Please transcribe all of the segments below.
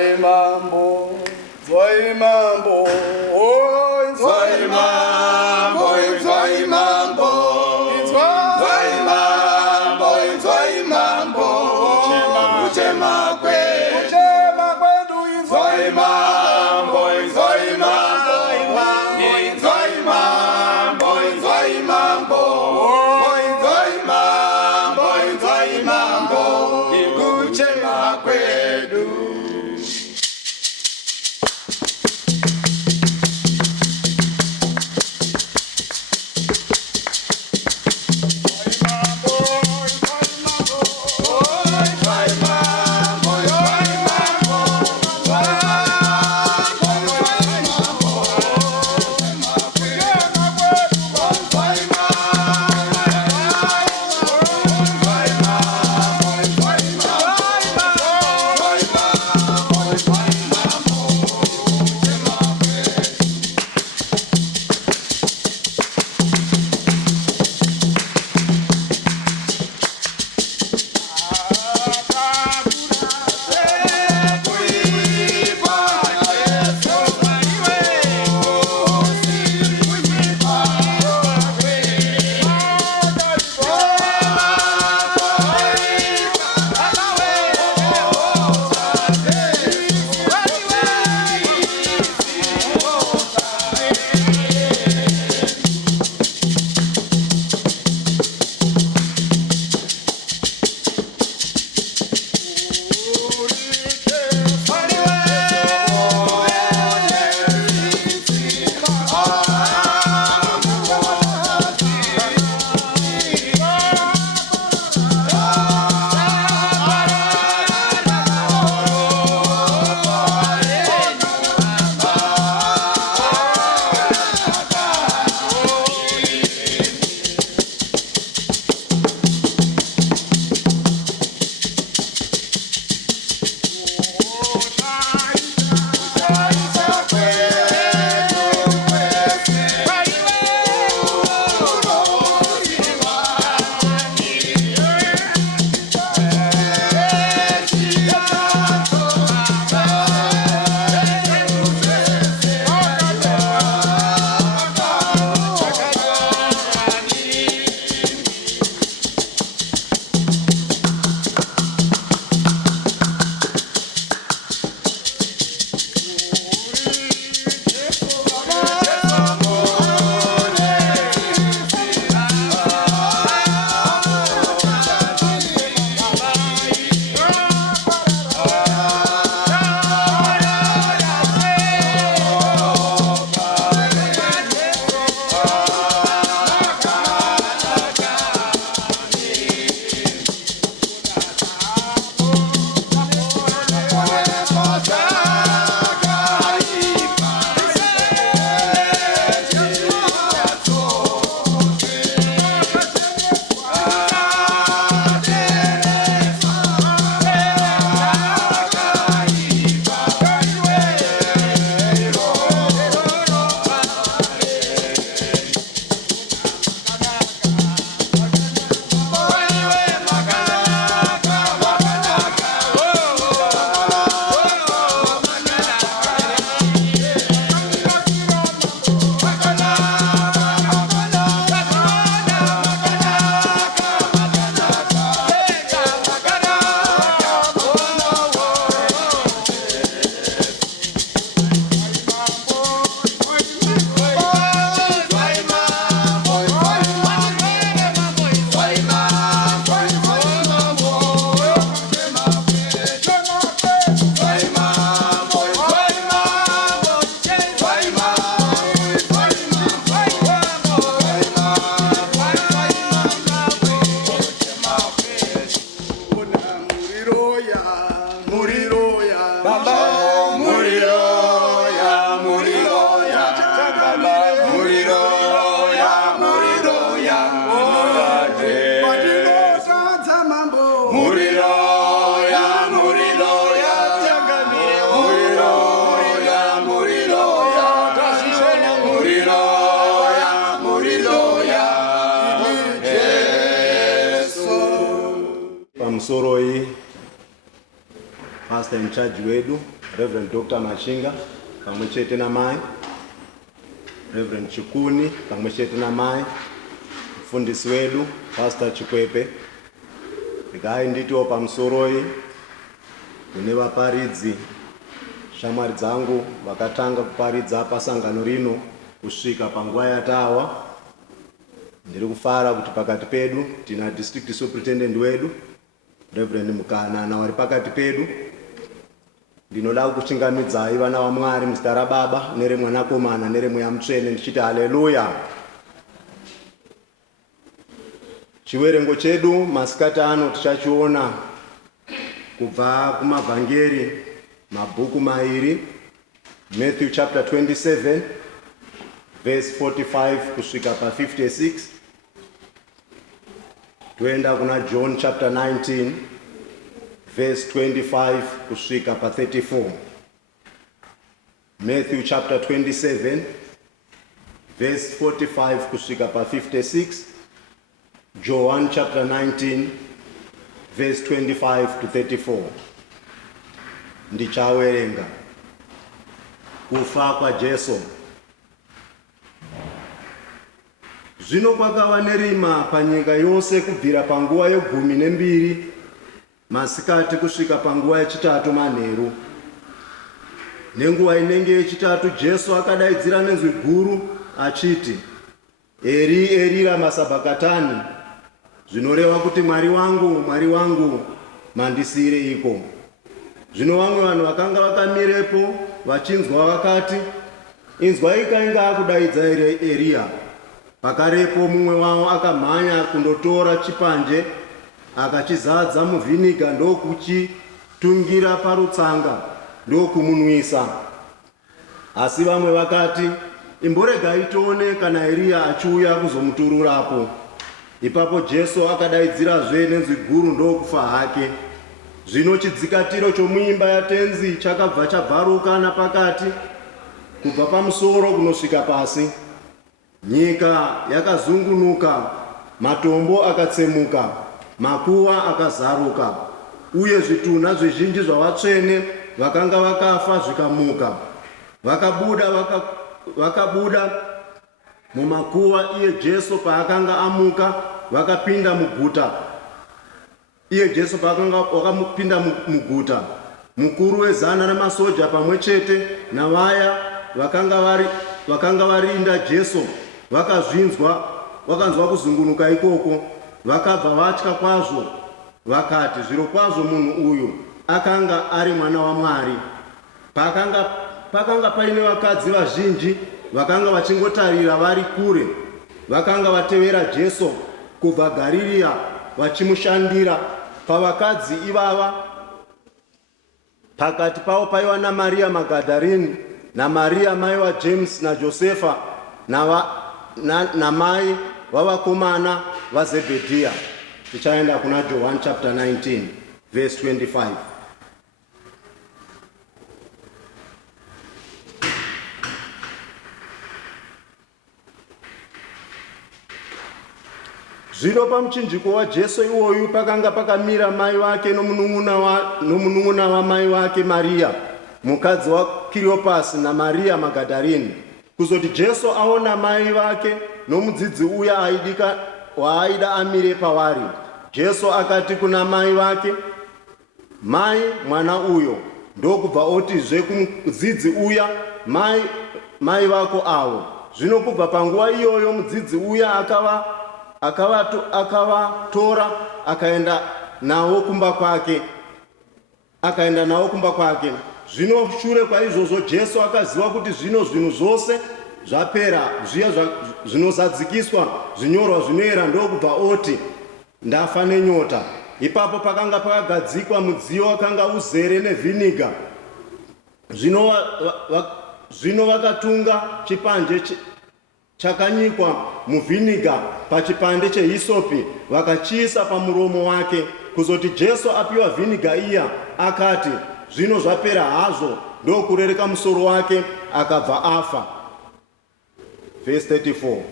Nzwai mambo, Nzwai mambo, oh Nzwai mambo, Nzwai mambo, Nzwai mambo, Nzwai mambo, uchema kwedu, Nzwai mambo, Nzwai mambo, Nzwai mambo, Nzwai mambo, Nzwai mambo, Nzwai mambo, uchema kwedu. Msoroi, pastor in charge wedu Reverend Dr. Machinga pamwe chete namai, Reverend Chikuni pamwe chete namai, mufundisi wedu Pastor Chikwepe. Regai nditiwo pamusoroi kune vaparidzi shamwari dzangu vakatanga kuparidza pasangano rino kusvika panguva yatawa. Ndiri kufara kuti pakati pedu tina district superintendent wedu Reverend Mukanana wari pakati pedu. Ndinoda kuchingamidzai vana vaMwari muzita raBaba neremwanakomana neremweya mutsvene ndichiti haleluya. Chiwerengo chedu masikati ano tichachiona kubva kumavhangeri mabhuku mairi, Matthew chapter 27 verse 45 kusvika pa56, toenda kuna John chapter 19 verse 25 kusvika pa34. Matthew chapter 27 verse 45 kusvika pa56, John chapter 19 verse 25 to 34. Ndichawerenga. Kufa kwa Jesu. Zvino kwakava nerima panyika yose kubvira panguva yegumi nembiri masikati kusvika panguva yechitatu manheru. Nenguva inenge yechitatu Jesu akadaidzira nenzwi guru achiti, Eri, Eri lama sabakatani, zvinoreva kuti Mwari wangu, mandisiyireiko? Zvino vamwe vanhu vakanga vakamirepo vachinzwa vakati, inzwai kainga akudaidza Eria. Pakarepo mumwe wavo akamhanya kundotora chipanje akachizadza muvhiniga ndokuchitungira parutsanga ndokumunwisa. Asi vamwe vakati, imboregai tione kana Eria achiuya kuzomutururapo. Ipapo Jesu akadaidzirazve nenzwi guru ndokufa hake. Zvino chidzikatiro chomuimba yatenzi chakabva chabvaruka napakati kubva pamusoro kunosvika pasi. Nyika yakazungunuka, matombo akatsemuka, makuva akazaruka, uye zvitunha zvizhinji zvavatsvene vakanga vakafa zvikamuka. Vakabuda mumakuva iye Jesu paakanga amuka, vakapinda muguta. Jesu paakanga wakapinda muguta, mukuru wezana namasoja pamwe chete navaya vakanga varinda Jesu vakanzwa kuzungunuka ikoko, vakabva vatya kwazvo, vakati, zvirokwazvo munhu uyu akanga ari mwana waMwari. Pakanga paine vakadzi vazhinji vakanga vachingotarira vari kure, vakanga vatevera Jesu kubva Garirea vachimushandira. Pavakadzi ivava pakati pavo paiva naMaria Magadharini naMaria mai vaJames naJosefa namai vavakomana vaZebhedhiya. Tichaenda kuna John chapter 19 verse 25. Zvino pamuchinjiko waJesu iwoyu pakanga pakamira mai vake nomunun'una wamai vake Maria, mukadzi waKiriopasi naMaria Magadharini. Kuzoti Jesu aona mai vake nomudzidzi uya waaida amire pavari, Jesu akati kuna mai vake, mai, mwana uyo. Ndokubva otizve kumudzidzi uya, mai vako avo. Zvino kubva panguva iyoyo mudzidzi uya akavatora akaenda nawo kumba kwake. Zvino shure kwaizvozvo Jesu akaziva kuti zvino zvinhu zvose zvapera, zviya zvinozadzikiswa zvinyorwa zvinoera, ndokubva oti, ndafa nenyota. Ipapo pakanga pakagadzikwa mudziyo wakanga uzere nevhiniga. Zvino vakatunga chipanje chakanyikwa muvhiniga pachipande chehisopi, vakachiisa pamuromo wake. Kuzoti Jesu apiwa vhiniga iya, akati, zvino zvapera hazvo, ndokurereka musoro wake, akabva afa. Verse 34.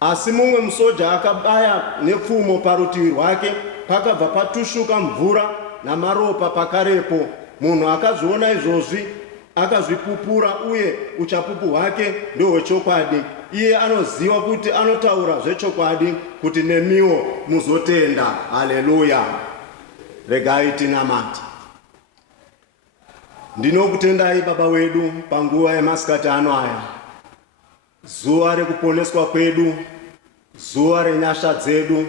Asi mumwe musoja akabaya nepfumo parutivi rwake, pakabva patushuka mvura namaropa pakarepo. munhu akazviona izvozvi akazvipupura uye uchapupu hwake ndohwechokwadi, iye anoziva kuti anotaura zvechokwadi kuti nemiwo muzotenda. Haleluya! Regai tinamate. Ndinokutendai Baba wedu panguva yemasikati ano aya, zuva rekuponeswa kwedu, zuva renyasha dzedu.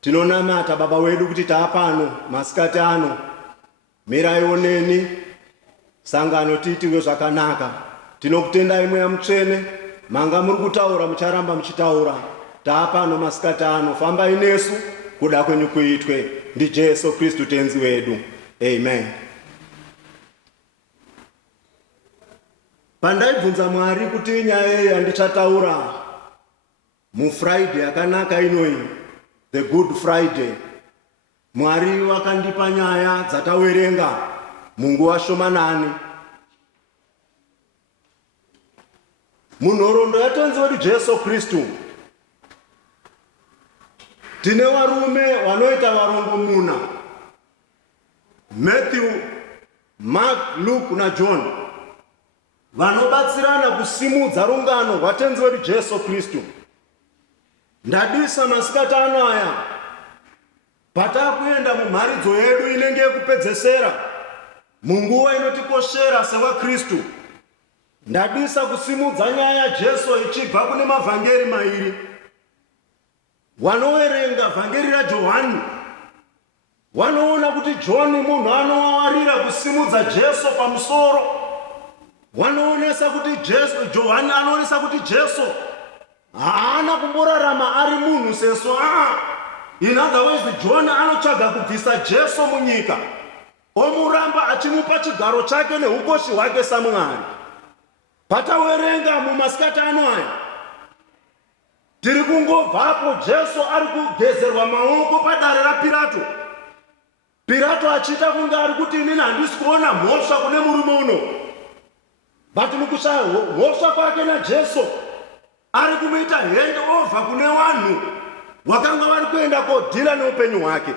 Tinonamata Baba wedu kuti taapano masikati ano, miraiwo neni sangano tiitiwe zvakanaka. Tinokutendai Mweya Mutsvene, manga muri kutaura mucharamba muchitaura. Taapano masikati ano, fambai nesu kuda kwenyu kuitwe. NdiJesu Kristu tenzi wedu. Amen. Pandaibvunza Mwari kuti nyaya iyi yandichataura muFriday yakanaka inoyi, the Good Friday, Mwari wakandipa nyaya dzatawerenga munguva shomanani. Munhoroondo yatenzi wedu Jesu Kristu tine varume vanoita varongomuna: Matthew, Mark, Luke naJohn, vanobatsirana kusimudza rungano rwatenzi wedu Jesu Kristu. Ndadisa masikati ano aya patakuenda mumharidzo yedu inenge yekupedzesera munguva inotikoshera sevaKristu. Ndadisa kusimudza nyaya Jesu ichibva kune mavhangeri mairi. Wanoverenga vhangeri raJohani wanoona kuti Johani munhu anowawarira kusimudza Jesu pamusoro. Wanoonesa kuti Johani anoonesa kuti Jesu haana kumborarama ari munhu sesu. In other words, John anotsvaga kubvisa Jesu munyika, omuramba achimupa chigaro chake neukoshi hwake saMwari. Patawerenga mumasikati ano aya, tiri kungobvapo Jesu ari kugezerwa maoko padare raPirato. Pirato achiita kunge ari kuti inini handisi kuona mhosva kune murume uno. But mukushaya mhosva kwake naJesu, ari kumuita hand over kune vanhu vakanga vari kuenda kodhila neupenyu hwake.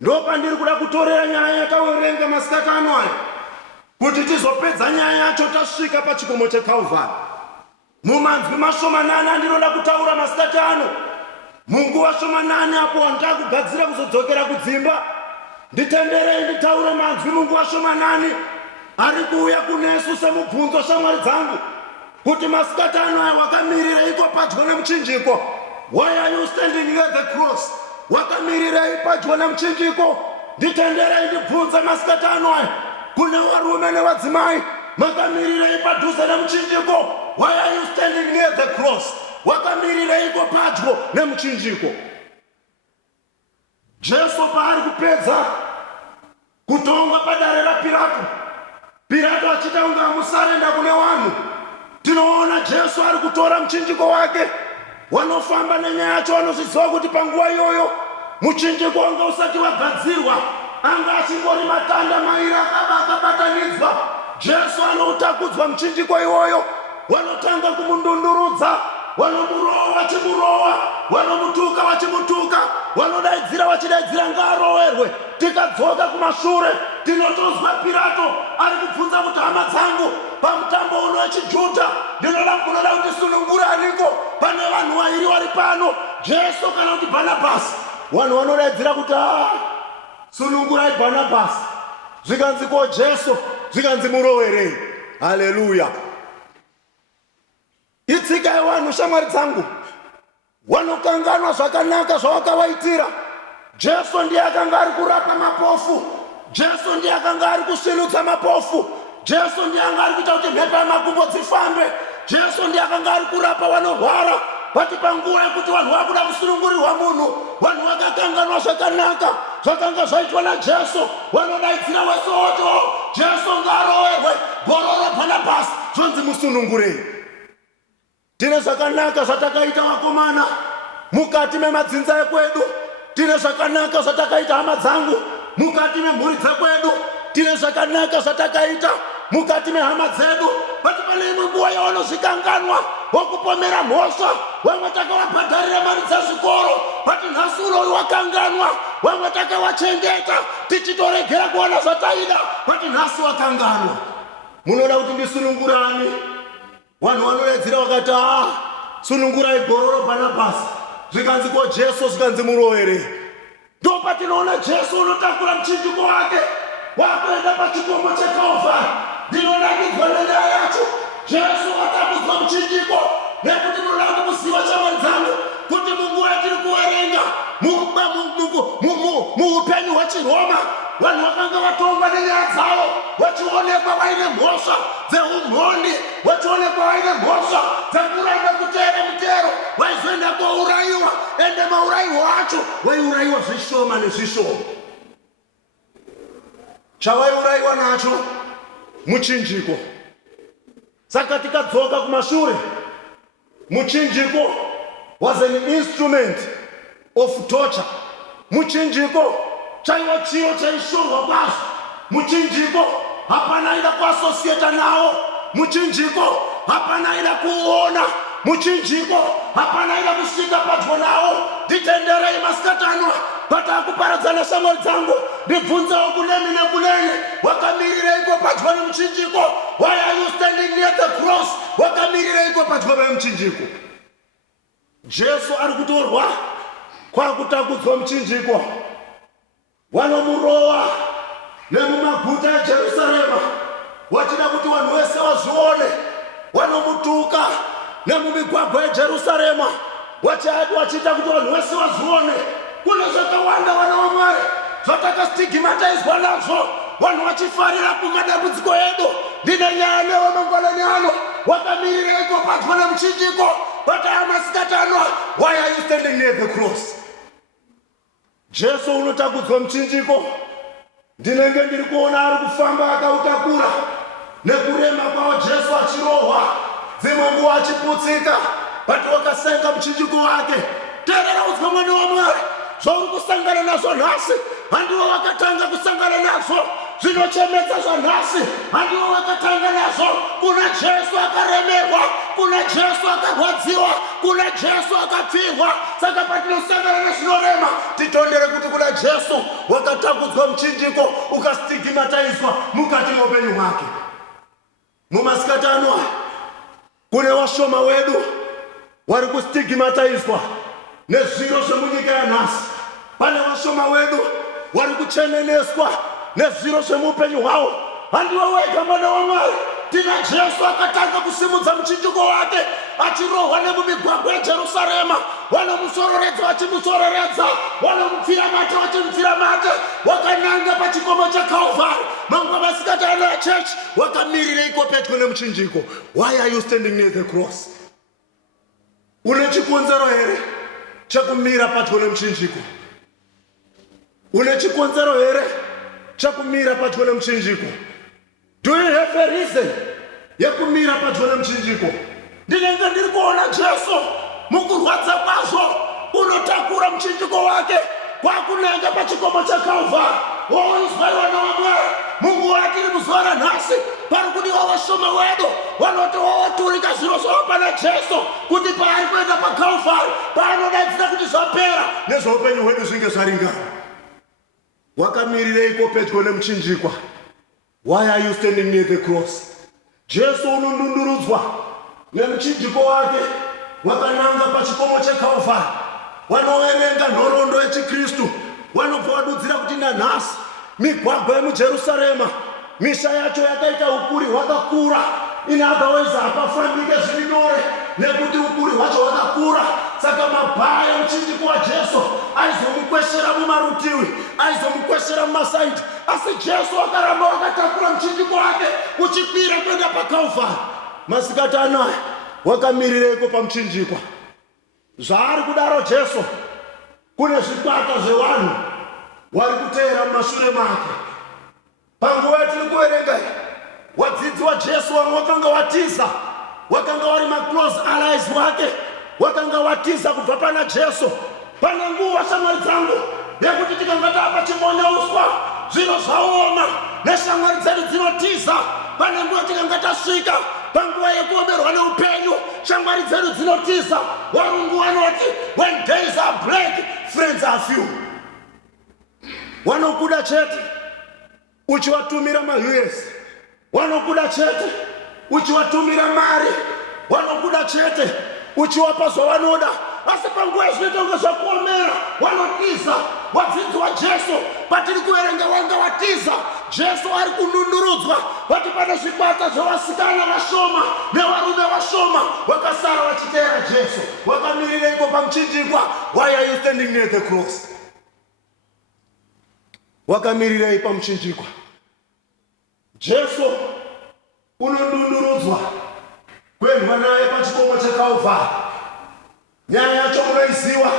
Ndopandiri kuda kutorera nyaya yatawerenga masikati ano aya kuti tizopedza nyaya yacho tasvika pachikomo cheKalvari. Mumanzwi mashomanani andinoda kutaura masikati ano, munguva shomanani apo ndakugadzira kuzodzokera kudzimba, nditenderei nditaure manzwi munguva shomanani ari kuuya kunesu semubvunzo shamwari dzangu, kuti masikati ano aya wakamirira iko padyo nemuchinjiko. Why are you standing near the cross? Wakamirira padyo nemuchinjiko. Nditenderei ndibvunze masikati ano aya kune varume nevadzimai, makamirira padhuze nemuchinjiko. Why are you standing near the cross? Wakamirira iko padyo nemuchinjiko. Jesu paari kupedza kutonga padare raPirato, Pirato achita unga musarenda kune vanhu, tinoona Jesu ari kutora muchinjiko wake. Wanofamba nenyaya yacho vanozviziva kuti panguva iyoyo muchinjiko wanga usati wagadzirwa, anga achingori matanda mairi akabatanidzwa. Jesu anoutakudzwa muchinjiko iwoyo, vanotanga kumundundurudza, vanomurowa vachimurowa, vanomutuka vachimutuka, vanodaidzira vachidaidzira ngaaroverwe. Tikadzoka kumashure tinotozwa Pirato ari kubvunza kuti hama dzangu, pamutambo uno wechiJudha munoda kuti sunungura ariko? Pane vanhu vairi vari pano, Jesu kana kuti Bhanabhasi. Vanhu vanodaidzira kuti sunungurai Bhanabhasi, zvikanzi ko Jesu, zvikanzi muroverei. Haleluya! Itsika yevanhu shamwari dzangu, vanokanganwa zvakanaka zvavakavaitira. Jesu ndiye akanga ari kurapa mapofu, Jesu ndiye akanga ari kusvinudza mapofu, Jesu ndiye akanga ari kuita kuti mhepo yemakumbo dzifambe, Jesu ndiye akanga ari kurapa vanorwara. Pati panguva yekuti vanhu vakuda kusunungurirwa munhu, vanhu vakakanganwa zvakanaka zvakanga zvaitwa naJesu. Vanodaidzira wese woti Jesu ngaaroverwe, gororo Bhanabhasi, zvonzi musunungurei. Tine zvakanaka zvatakaita vakomana mukati memadzinza ekwedu, tine zvakanaka zvatakaita hama dzangu mukati memhuri dzekwedu, tine zvakanaka zvatakaita mukati mehama dzedu. Pati pane imwe nguva yavanozvikanganwa wokupomera mhosva, vamwe takavabhadharira mari dzezvikoro, pati nhasi unoyu wakanganwa, vamwe takavachengeta tichitoregera kuona zvataida kuti nhasi wakanganwa. Munoda kuti ndisunungurani? Vanhu vanoedzera vakati sunungurai Gororo Bhanabhasi, zvikanzi ko Jesu, zvikanzi muroere. Ndopatinoona Jesu unotakura muchinjiko wake wakuenda pachikomo cheKalvari. Ndinonakirwa nendaya yacho. Jesu atakudzwa muchinjiko nekuti munoda kumuziva shamwari dzangu kuti munguva yatiri kuverenga muupenyu hwechiRoma vanhu vakanga vatongwa nenyaya dzavo, vachionekwa vaine mhosva dzeumhondi, vachionekwa vaine mhosva dzekuramba kuteera mutero, vaizoenda kourayiwa, ende maurayiwa acho vaiurayiwa zvishoma nezvishoma. Chavaiurayiwa nacho muchinjiko. Saka tikadzoka kumashure, muchinjiko was an instrument of torture. Muchinjiko chaiva chiyo chaishorwa kwazvo. Muchinjiko hapana aida kuasosieta nawo. Muchinjiko hapana aida kuona. Muchinjiko hapana aida kusvika padyo nawo. Nditenderei masikatano patakuparadzana shamwari dzangu, ndibvunzawo kunemi nekunene, wakamirireiko padyo nemuchinjiko? Why are you standing near the cross? Wakamirireiko padyo nemuchinjiko? Jesu ari kutorwa kwakutakudzwa muchinjiko. Vanomurowa nemumaguta eJerusarema vachida kuti vanhu vese vazvione. Vanomutuka nemumigwagwa yeJerusarema vachiita kuti vanhu vese vazvione. Kune zvakawanda vana vaMwari zvatakastigmatizwa nazvo, vanhu vachifarira kumadambudziko edu. Ndine nyaya newe mangwanani ano, wakamirireiko padyo nemuchinjiko? Pataya masikatano, why are you standing near the cross? Jesu unotakudzwa muchinjiko. Ndinenge ndiri kuona ari kufamba akautakura nekurema kwawo Jesu achirohwa, dzimwe nguva achiputsika, bati wakasenga muchinjiko wake. Teerera udzwa mwana waMwari, zvauri kusangana nazvo nhasi handiwo wakatanga kusangana nazvo. Zvinochemetsa zvanhasi handiwo wakatanga nazvo. Kuna Jesu akaremerwa, kuna Jesu akarwadziwa, kuna Jesu akapfirwa. Saka patinosangana nezvinorema, titondere kuti kuna Jesu wakatakudzwa muchinjiko, ukastigmatizwa mukati meupenyu hwake. Mumasikatano kune vashoma wedu vari kustigmatizwa nezviro zvemunyika yanhasi. Pane vashoma wedu vari kucheneneswa nezviro zvemupenyu hwavo. Handiwe wega mwana waMwari, tina Jesu akatanga kusimudza muchinjiko wake, achirohwa nemumigwagwa yeJerusarema. Vanomusororedza vachimusororedza, vanomupfira mate vachimupfira mate. Wakananga pachikomo cheKalvari. Mangwa masikatano echechi, wakamirireiko pedyo nemuchinjiko? Why are you standing near the cross? Une chikonzero here chekumira padyo nemuchinjiko? Une chikonzero here chekumira padyo nemuchinjiko? Do you have a reason yekumira padyo nemuchinjiko? Ndinenge ndiri kuona Jesu mukurwadza kwazvo unotakura muchinjiko wake kwakunanga pachikomo cheKalvari. Woizwai vana vaMwari, munguva yatiri muzuva ranhasi pari kudiwa vashoma wedu vanoti vawaturika zviro zvavo pana Jesu kuti paari kuenda paKalvari paanodaidzira kuti zvapera nezveupenyu hwedu zvinge zvaringana. Wakamirireiko pedyo nemuchinjikwa? Why are you standing near the cross? Jesu unondundurudzwa nemuchinjiko wake wakananga pachikomo cheKalvari. Vanoverenga nhoroondo yechiKristu vanobva vadudzira kuti nanhasi migwagwa yemuJerusarema misha yacho yakaita ukuri hwakakura. In other words, hapafambike zviri nyore nekuti ukuri hwacho hwakakura. Saka mabhaa emuchinjiko waJesu aizomukweshera mumarutivi, aizomukweshera mumasaidi, asi Jesu akaramba wakatakura muchinjiko wake uchikwira kuenda paKalvari. Masikatano aya wakamirireiko pamuchinjikwa? Zvaari kudaro Jesu, kune zvikwata zvevanhu vari kuteera mumashure make. Panguva yatiri kuverenga wadzidzi waJesu vamwe wakanga watiza, wakanga vari maclose allies wake, wakanga watiza kubva pana Jesu. Pane nguva shamwari dzangu yekuti tikanga tava pachimonya uswa, zviro zvaoma neshamwari dzedu dzinotiza. Pane nguva tikanga tasvika panguva yekuomerwa neupenyu, shamwari dzedu dzinotiza. Varungu vanoti when days are black, friends are few. Wanokuda chete uchiwatumira ma-US, wanokuda chete uchiwatumira mari, wanokuda chete uchiwapa zvavanoda. Asi panguva zvinoita kunge zvakuomera, wanotiza. Wadzidzi waJesu patiri kuverenga wanga watiza. Jesu ari kunundurudzwa, vati pane zvikwata zvevasikana vashoma nevarume vashoma vakasara vachiteera Jesu. Wakamirira iko pamuchinjikwa. Why are you standing near the cross? Wakamirira iko pamuchinjikwa. Jesu unondundurudzwa kuendwa naye pachikomo cheKalvari. Nyaya yacho munoiziva,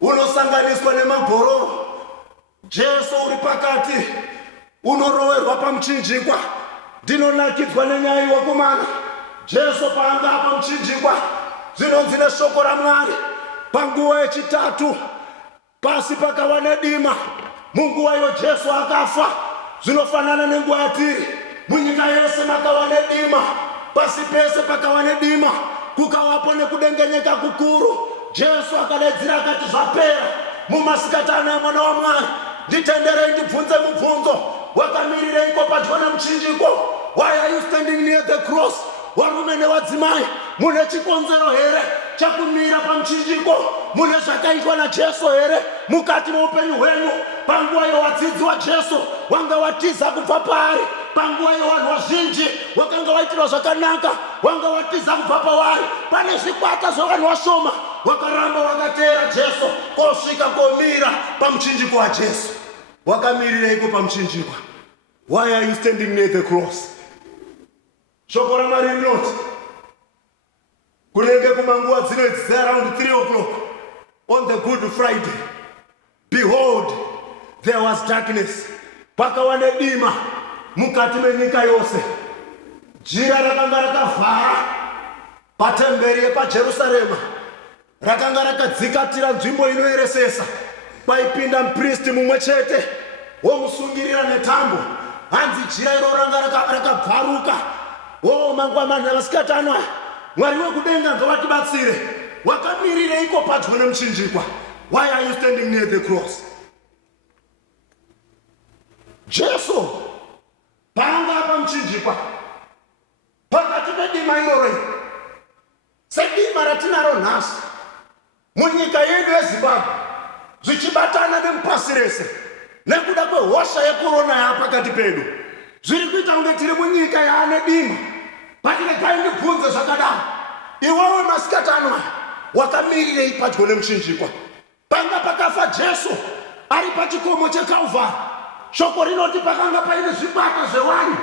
unosanganiswa nemagororo. Jesu uri pakati unoroverwa pamuchinjikwa. Ndinonakidzwa nenyaya iwakomana. Jesu paanga pamuchinjikwa, zvinonzi neshoko raMwari, panguva yechitatu pasi pakava nedima. Munguva iyo Jesu akafa. Zvinofanana nenguva yatiri. Munyika yose makava nedima, pasi pese pakava nedima, kukavapo nekudengenyeka kukuru. Jesu akadaidzira akati zvapera. Mumasikati ano mwana waMwari, nditenderei ndibvunze mubvunzo. Wakamirireko padyo nemuchinjiko? Why are you standing near the cross? Varume nevadzimai, mune chikonzero here chakumira pamuchinjiko? Mune zvakaitwa naJesu here mukati muupenyu hwenyu? Panguva yevadzidzi vaJesu wanga watiza kubva pari? Panguva yevanhu vazhinji wakanga waitirwa zvakanaka wanga watiza kubva pavari? Pane zvikwata zvevanhu vashoma wakaramba wakateera Jesu kosvika komira pamuchinjiko waJesu. Wakamirireko pamuchinjikwa? Why are you standing near the cross? Shoko raMwari rinoti kunenge kumanguva dzinodzi around 3 o'clock on the Good Friday, behold, there was darkness. Pakava nedima mukati menyika yose. Jira rakanga rakavhara patemberi yepaJerusarema, rakanga rakadzikatira nzvimbo inoeresesa. Paipinda mupristi mumwe chete womusungirira netambo. Hanzi jira iro ranga rakabvaruka. Mangwamani navasikati ano aya, Mwari wekudenga ngavatibatsire. Wakamirireko padyo nemuchinjikwa? Why are you standing near the cross? Jesu paanga pamuchinjikwa, pakati pedima iroro, sedima ratinaro nhasi munyika yedu yeZimbabwe, zvichibatana nemupasi rese nekuda kwehosha yekorona yapakati pedu, zviri kuita kunge tiri munyika yaane dima. Patiregai ndibvunze zvakadaro, iwewe masikati ano aya wakamirirei padyo nemuchinjikwa? Panga pakafa Jesu ari pachikomo cheKalvari. Shoko rinoti pakanga paine zvikwata zvevanhu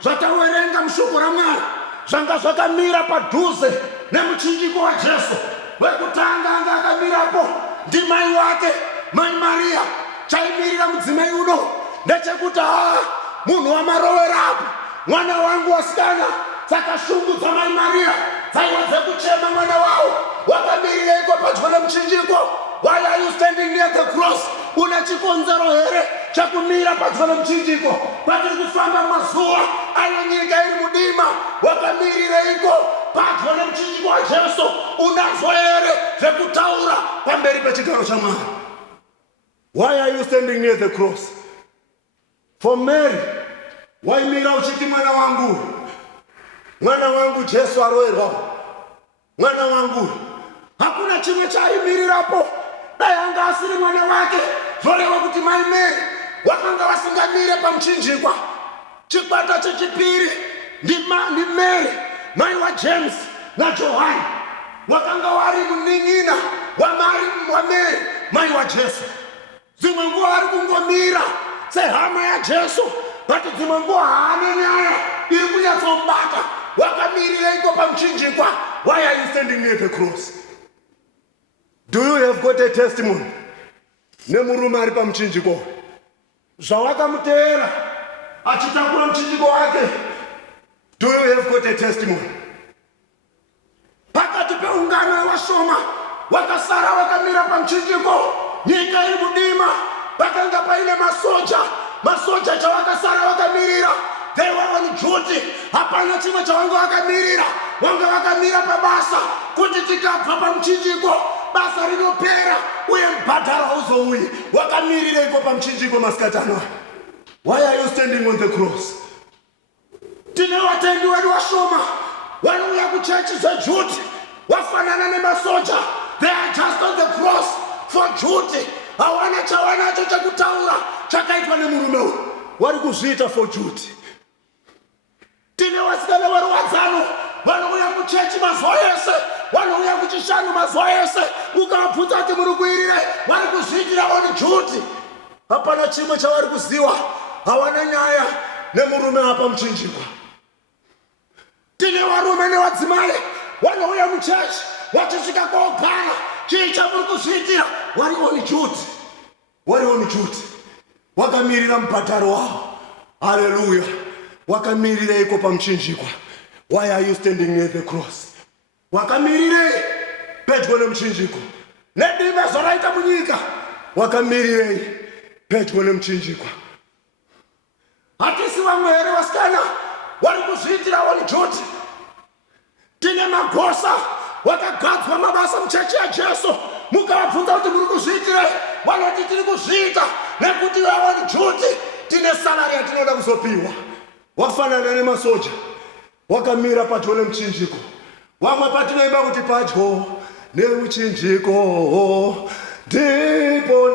zvataverenga mushoko raMwari zvanga zvakamira padhuze nemuchinjiko waJesu. Wekutanga anga akamirapo ndimai wake, Mai Maria. Chaimirira mudzimai uno ndechekuti munhu wamaroverapo, mwana wangu wasikana. Saka shungu dzaMai Maria dzaiva dzekuchema mwana wavo. Wakamirireko padyo nemuchinjiko? Why are you standing near the cross? Una chikonzero here chakumira padyo nemuchinjiko? Patiri kufamba mazuva ayo nyika iri mudima. Wakamirireko padyo nemuchinjiko waJesu? Unazvo here zvekutaura pamberi pechigaro chaMwari? Why are you standing near the cross? For Mary, waimira uchiti mwana wangu Jesu aroverwa, mwana wangu. Hakuna chimwe chaimirirapo. Dai anga asiri mwana wake, zvoreva kuti Mai Mary wakanga vasingamire pamuchinjikwa. Chikwata chechipiri ndi Mary, mai waJames naJohani, wakanga vari munin'ina wa Mary, mai waJesu. Dzimwe nguva vari kungomira sehama yaJesu, vati dzimwe nguva haane nyaya iri kunyatsomubata. Wakamirireko pamuchinjikwa? Why are you standing near the cross? Do you have got a testimony? Nemurume ari pamuchinjiko, zvawakamuteera achitakura muchinjiko wake. Do you have got a testimony? Pakati peungano yevashoma wakasara wakamira pamuchinjiko, nyika iri mudima. Pakanga paine masoja chavakasara wakamirira. They were on duty. Hapana chimwe chavanga wakamirira. Wanga wakamira pabasa kuti tikabva pamuchinjiko basa rinopera uye mubhadharo hauzouyi. Wakamirireko pamuchinjiko masikatano? Why are you standing on the cross? Tine vatendi vedu vashoma vanouya kuchechi zvejuti vafanana nemasoja. They are just on the cross for duty. Hawana chavanacho chekutaura chakaitwa nemurume uyu. Vari kuzviita for duty. Tine vasikana vari vadzano vanouya kuchechi mazuva ese, vanouya kuchishanu mazuva ese. Ukavabvunza kuti muri kuirire, vari kuzviitira on duty. Hapana chimwe chavari kuziva. Hawana nyaya nemurume apa muchinjikwa. Tine varume nevadzimai vanouya muchechi vachisvika kogara. Chii chamuri kuzviitira? Vari on duty. Vari on duty. Wakamirira mubhadharo wavo. Hallelujah. Wakamirireko pamuchinjikwa? Why are you standing near the cross? Wakamirirei pedyo nemuchinjiko? Nedima zoraita munyika. Wakamirirei pedyo nemuchinjikwa? Hatisi vamwe here vasikana vari kuzviitira on duty. Tine magosa vakagadzwa mabasa muchechi yaJesu. Mukavabvunza kuti muri kuzviitirei, vanoti tiri kuzviita nekuti we are on duty. Tine salary yatinoda kuzopiwa. Wafanana nemasoja wakamira padyo nemuchinjiko. Vamwe patinoimba kuti padyo nemuchinjiko ndipo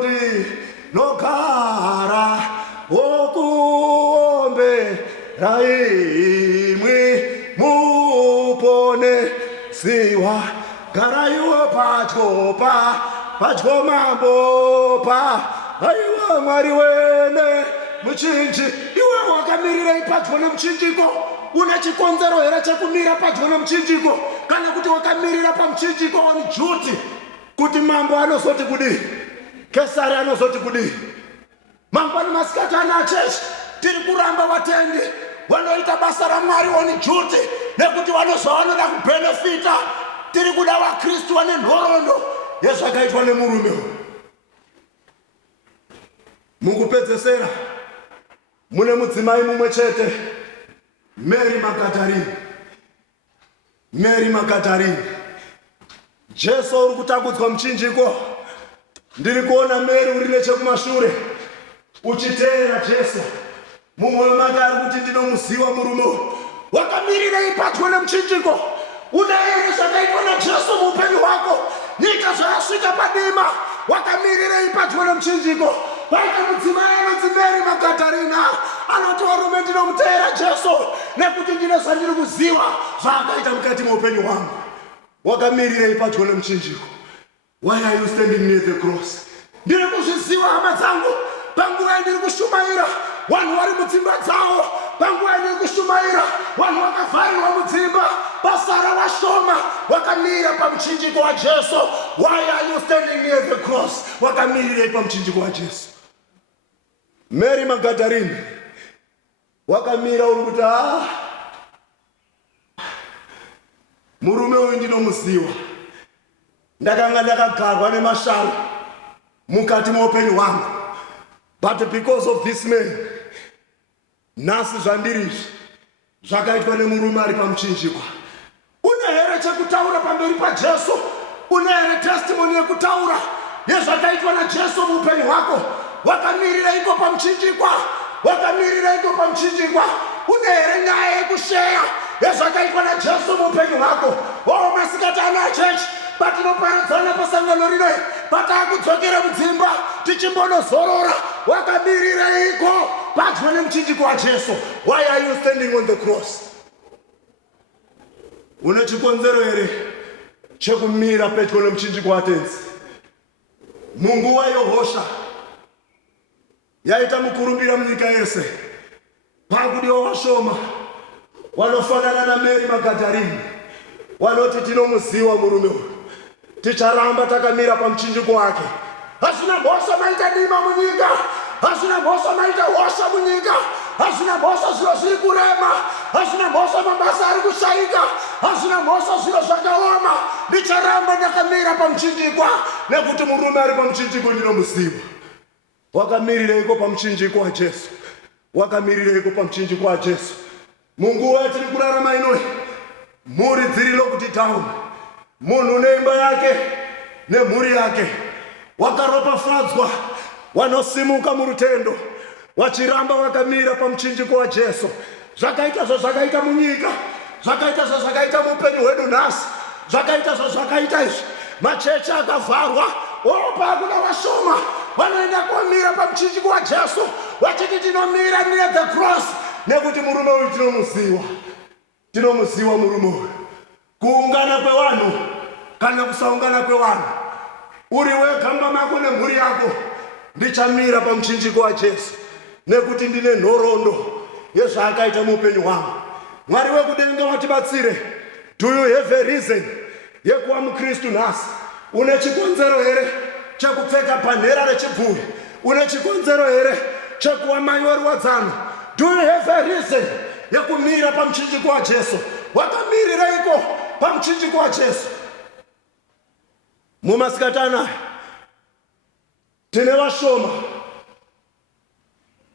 ndinogara wokuombera imwi mupone siwa. Garaiwo padyo padyo mambo aiwa Mwari wene muchinji. Iwe wakamirirei padyo nemuchinjiko? Una chikonzero here chekumira padyo nemuchinjiko? Kana kuti wakamirira pamuchinjiko on duty kuti mambo anozoti kudii? Kesari anozoti kudii? Mangwani masikatano achechi tiri kuramba vatendi vanoita basa raMwari on duty nekuti vanozvavanoda kubenefita. Tiri kuda vaKristu vane nhoroondo yezvakaitwa nemurume uyu. Mukupedzesera mune mudzimai mumwe chete, Mary Magdalene. Mary Magdalene. Jesu uri kutakudzwa muchinjiko. Ndiri kuona Mary uri nechekumashure uchiteera Jesu. Mumwoyo make ari kuti ndinomuziva murume uyu. Wakamirirei padyo nemuchinjiko? Una here zvakaitwa naJesu muupenyu hwako? Nyika zvayasvika padima. Wakamirirei padyo nemuchinjiko? Paita mudzimai anonzi Mary Magdalene anoti varume ndinomuteera Jesu nekuti ndine zvandiri kuziva zvaakaita mukati muupenyu hwangu. Wakamirirei padyo nemuchinjiko? Why are you standing near the cross? Ndiri kuzviziva hama dzangu, panguva yandiri kushumaira vanhu vari mudzimba dzavo, panguva yandiri kushumaira vanhu vakavharirwa mudzimba, basara vashoma vakamira pamuchinjiko waJesu. Why are you standing near the cross? Wakamirirei pamuchinjiko waJesu? Mary Magdalene wakamira uri kuti murume uyu ndinomuziva. Ndakanga ndakagarwa nemasharu mukati muupenyu hwangu, but because of this man nhasi zvandirizvi zvakaitwa nemurume ari pamuchinjikwa. Une here chekutaura pamberi paJesu? Une here testimony yekutaura yezvakaitwa naJesu muupenyu hwako? Wakamirireko pamuchinjikwa? Wakamirireko pamuchinjikwa? Une here nyaya yekusheya yezvakaitwa naJesu muupenyu hwako? Oh, masikatano achechi patinoparadzana pasangano rinoi, pataakudzokera mudzimba tichimbonozorora, wakamirireko padyo nemuchinjiko waJesu? Why are you standing on the cross? Une chikonzero here chekumira pedyo nemuchinjiko watenzi? Munguva yehosha yaita mukurumbira munyika yese, pakudiwa vashoma vanofanana naMary Magdalene vanoti tinomuziva murume uyu, ticharamba takamira pamuchinjiko wake. Hazvina mhosva maita dima munyika, hazvina mhosva maita hosha munyika, hazvina mhosva zviro zviri kurema, hazvina mhosva mabasa ari kushaika, hazvina mhosva zviro zvakaoma. Ndicharamba ndakamira pamuchinjikwa nekuti murume ari pamuchinjiko ndinomuziva. Wakamirireko pamuchinjiko waJesu? Wakamirireko pamuchinjiko waJesu? Munguva yatiri kurarama inoi, mhuri dziri locked down, munhu neimba yake nemhuri yake. Wakaropafadzwa wanosimuka murutendo, wachiramba wakamira pamuchinjiko waJesu. Zvakaita zvakaita munyika, zvakaita zvakaita muupenyu hwedu nhasi, zvakaita zvakaita izvi. Machechi akavharwa, pakuna vashoma vanoenda komira pamuchinjiko waJesu vachiti tinomira near the cross, nekuti murume uyu tinomuziva murume uyu. Kuungana kwevanhu kana kusaungana kwevanhu, uri wega mumba mako nemhuri yako, ndichamira pamuchinjiko waJesu nekuti ndine nhoroondo yezvaakaita muupenyu hwangu. Mwari wekudenga watibatsire. Do you have a reason yekuva muKristu nhasi? Une chikonzero here chekupfeka panhera rechibvuri? Une chikonzero here chekuva mai werwadzano? Do you have a reason yekumira pamuchinjiko waJesu? Wakamirireiko pamuchinjiko waJesu? Mumasikati anaya tine vashoma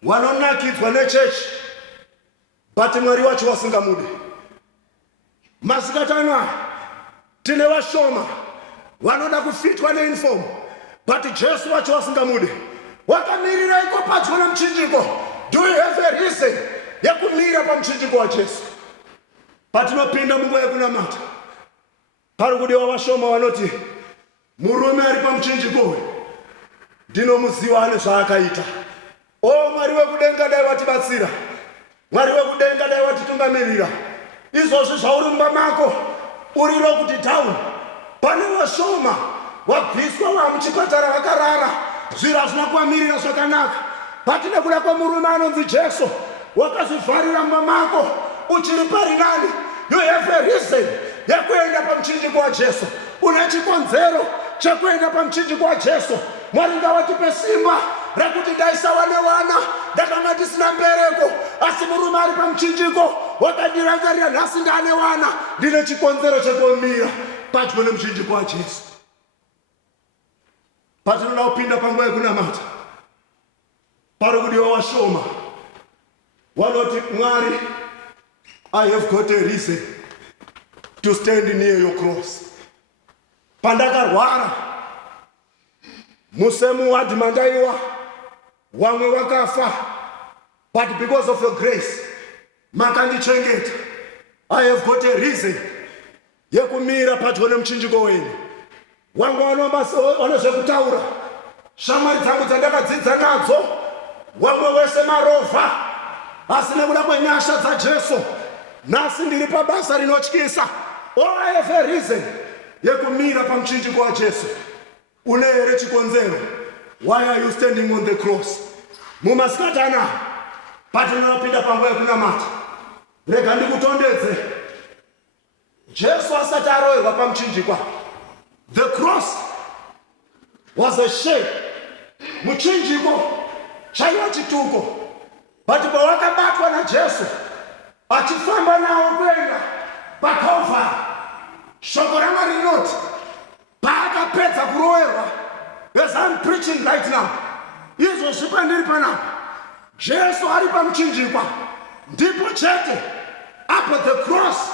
vanonakidzwa nechechi, but Mwari wacho wasingamude. Masikati anaya tine vashoma vanoda kufitwa neuniform, but Jesu wacho wasingamude. Wakamirireiko padyo nemuchinjiko? Do you have a reason yekumira pamuchinjiko waJesu? Patinopinda munguva yekunamata, pari kudiwa vashoma vanoti murume ari pamuchinjiko uyu ndinomuziva ane zvaakaita. Mwari wekudenga dai watibatsira, Mwari wekudenga dai watitungamirira. Izvozvi zvauri mumba mako, uri Lockwood Town, pane vashoma wabviswa vamuchipatara vakarara, zviro hazvina kuvamirira zvakanaka. Patine kuda kwemurume anonzi Jesu, wakazvivharira mumba mako uchiri pari nani? You have a reason yekuenda pamuchinjiko waJesu. Una chikonzero chekuenda pamuchinjiko waJesu. Mwari ngavatipe simba rekuti ndaisawa newana, ndakanga ndisina mbereko, asi murume ari pamuchinjiko wakandirangarira nhasi ndaane wana. Ndine chikonzero chekumira padyo nemuchinjiko waJesu. Patinoda kupinda panguva yekunamata, pari kudiwa vashoma vanoti Mwari, I have got a reason to stand near your cross. Pandakarwara musemu wadhi mandaiwa, vamwe vakafa, but because of your grace makandichengeta. I have got a reason yekumira padyo nemuchinjiko wenyu. Vamwe vane zvekutaura, shamwari dzangu dzandakadzidza nadzo, vamwe vese marovha, asi nekuda kwenyasha dzaJesu nhasi ndiri pabasa rinotyisa. I have a reason yekumira pamuchinjiko waJesu. Une here chikonzero? Why are you standing on the cross? Mumasikati anaya patinopinda panguva yekunamata, rega ndikutondedze. Jesu asati aroverwa pamuchinjikwa, the cross was a shame. Muchinjiko chaiva chituko, but pawakabatwa naJesu achifamba nawo kuenda paKalvari, shoko raMwari rinoti paakapedza kuroverwa, as I'm preaching right now, izvozvi pandiri panapa, Jesu ari pamuchinjikwa, ndipo chete apo the cross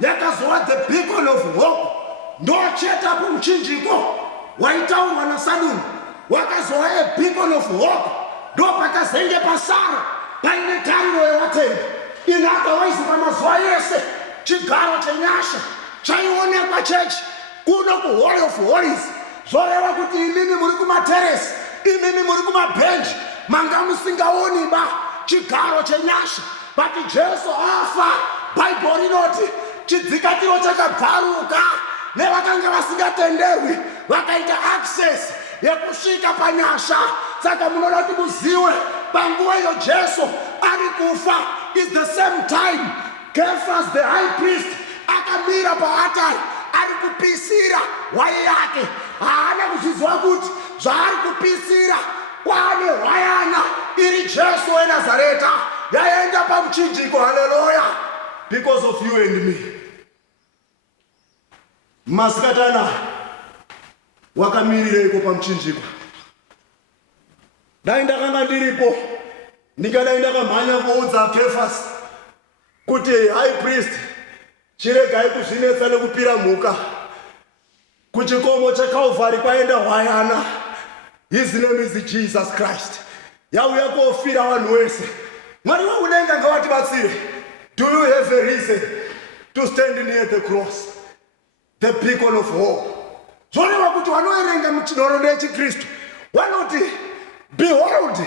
yakazova the beacon of hope. Ndo chete apo muchinjiko waitaurwa naSaduni wakazova a beacon of hope. Ndo pakazenge pasara paine tariro yevatendi. In otherwise pamazuva yese chigaro chenyasha chaionekwa chechi kuno kuHoly of Holies, zvoreva kuti imimi muri kumateresi, imimi muri kumabhenji, manga musingaoniba chigaro chenyasha. But Jesu afa, Bible rinoti chidzikatiro chakabvaruka, nevakanga vasingatenderwi vakaita access yekusvika panyasha. Saka munoda kuti muzive panguva iyo Jesu ari kufa is the same time Caiaphas the high priest akamira paaritari ari kupisira hwaya yake. Haana kuzviziva kuti zvaari kupisira kwaane hwayana iri Jesu weNazareta yaenda pamuchinjiko. Haleluya! Because of you and me. Masikati anaya wakamirireiko pamuchinjiko? Dai ndakanga ndiripo, ndingadai ndakamhanya kuudza Caiaphas kuti high priest, chiregai kuzvinetsa nekupira mhuka. kuchikomo cheCalvary kwaenda hwayana. His name is Jesus Christ. Yauya kofira vanhu vese. Mwari wakudenga ngavatibatsire. Do you have a reason to stand near the cross? The beacon of hope. Zvoreva kuti vanoerenga munhoroondo yechiKristu vanoti, behold,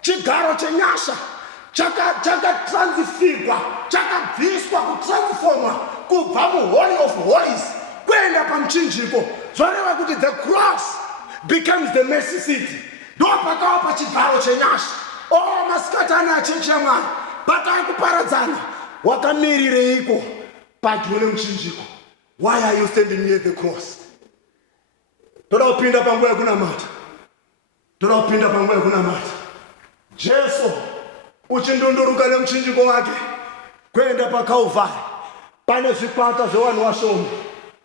chigaro chenyasha chakatransfigwa, chakabviswa, kutransformwa kubva muholy of holies kuenda pamuchinjiko. Zvoreva kuti the cross becomes the mercy seat. Ndo pakawa pachigaro chenyasha. Oh, masikatana achechi yaMwari, patai kuparadzana. Wakamirireiko padyo nemuchinjiko? Why are you standing near the cross? Toda kupinda panguva yekunamata. Toda kupinda panguva yekunamata. Jesu uchindunduruka nemuchinjiko wake kuenda paCalvary. Pane zvikwata zvevanhu vashoma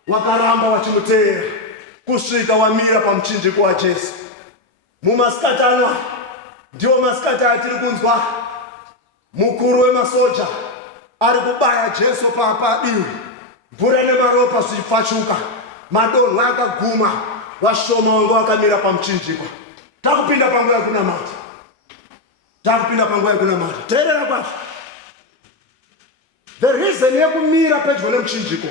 wakaramba vachimuteera kusvika wamira pamuchinjiko waJesu. Mumasikati ano ndiwo masikati atiri kunzwa mukuru wemasoja ari kubaya Jesu padivi, mvura nemaropa zvichipfachuka, madonho akaguma, vashoma vanga vakamira pamuchinjiko. Takupinda panguva yekunamata. Takupinda panguva yekunamata. Teerera kwazvo. The reason yekumira pedyo nemuchinjiko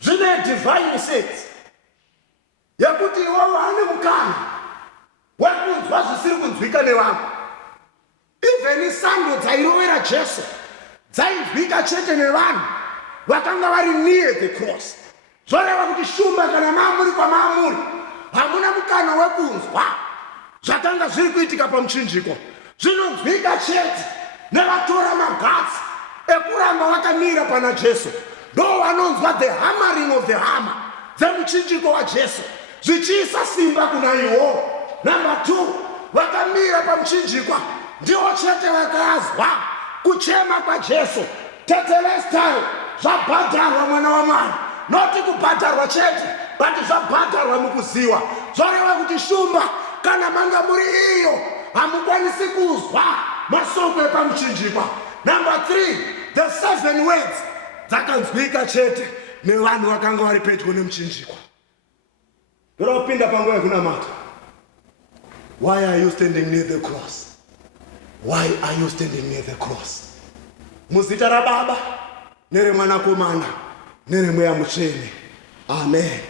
zvine divine sense yekuti iwavo ane mukana wekunzwa zvisiri kunzwika nevanhu. Even sando dzairovera Jesu dzainzwika chete nevanhu vakanga vari near the cross. Zvoreva kuti shumba kana maamuri kwamaamuri hamuna mukana wekunzwa zvakanga zviri kuitika pamuchinjiko. Zvinonzwika chete nevatora magatsi ekuramba vakamira pana Jesu. Ndo vanonzwa the hammering of the hammer dzemuchinjiko waJesu zvichiisa simba kuna iwo. Number 2, vakamira pamuchinjikwa ndiwo chete vakazwa kuchema kwaJesu. Tetelestai zvabhadharwa mwana waMwari. Noti kubhadharwa chete, but zvabhadharwa mukuziva. Zvoreva kuti shumba kana manga muri iyo hamukwanisi kuzwa masoko epamuchinjikwa. Number 3, the 7 words dzakanzwika chete nevanhu vakanga vari pedyo nemuchinjikwa. Toda kupinda panguva yekunamata. Why are you standing near the cross? Why are you standing near the cross? Muzita raBaba, nereMwanakomana, nereMweya Mutsvene. Amen.